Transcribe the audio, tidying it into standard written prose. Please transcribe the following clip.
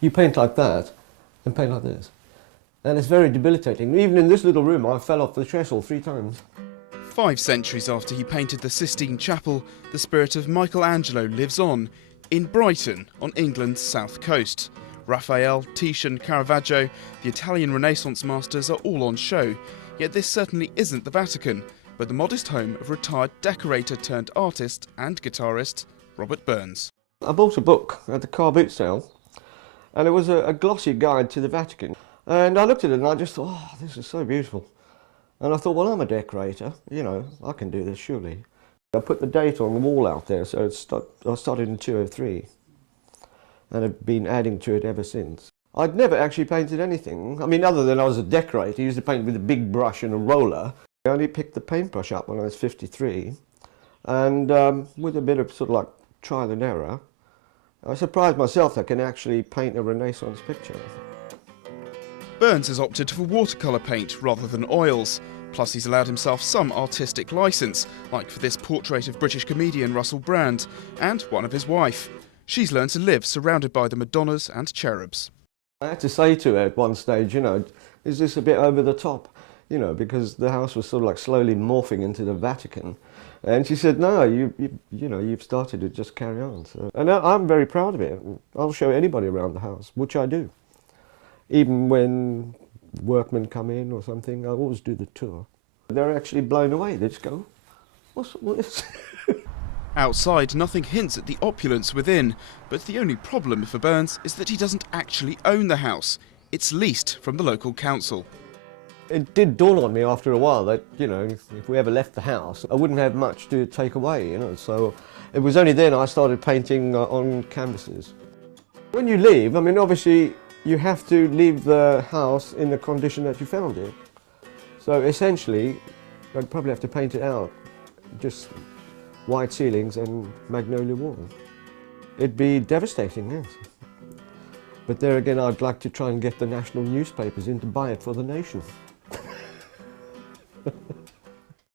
You paint like that and paint like this. And it's very debilitating. Even in this little room, I fell off the trestle 3 times. 5 centuries after he painted the Sistine Chapel, the spirit of Michelangelo lives on in Brighton, on England's south coast. Raphael, Titian, Caravaggio, the Italian Renaissance masters are all on show. Yet this certainly isn't the Vatican, but the modest home of retired decorator turned artist and guitarist Robert Burns. I bought a book at the car boot sale, and it was a glossy guide to the Vatican. And I looked at it and I just thought, oh, this is so beautiful. And I thought, well, I'm a decorator, you know, I can do this surely. I put the date on the wall out there, so I started in 203, and I've been adding to it ever since. I'd never actually painted anything. I mean, other than I was a decorator, I used to paint with a big brush and a roller. I only picked the paintbrush up when I was 53, and with a bit of sort of like trial and error, I surprised myself that I can actually paint a Renaissance picture. Burns has opted for watercolour paint rather than oils. Plus he's allowed himself some artistic licence, like for this portrait of British comedian Russell Brand, and one of his wife. She's learned to live surrounded by the Madonnas and cherubs. I had to say to her at one stage, you know, is this a bit over the top? You know, because the house was sort of like slowly morphing into the Vatican. And she said, no, you know, you've started it, just carry on. So, and I'm very proud of it. I'll show anybody around the house, which I do. Even when workmen come in or something, I always do the tour. They're actually blown away. They just go, what is this? Outside, nothing hints at the opulence within, but the only problem for Burns is that he doesn't actually own the house. It's leased from the local council. It did dawn on me after a while that, you know, if we ever left the house, I wouldn't have much to take away, you know, so it was only then I started painting on canvases. When you leave, I mean, obviously, you have to leave the house in the condition that you found it. So essentially, I'd probably have to paint it out, just white ceilings and magnolia walls. It'd be devastating, yes. But there again, I'd like to try and get the national newspapers in to buy it for the nation.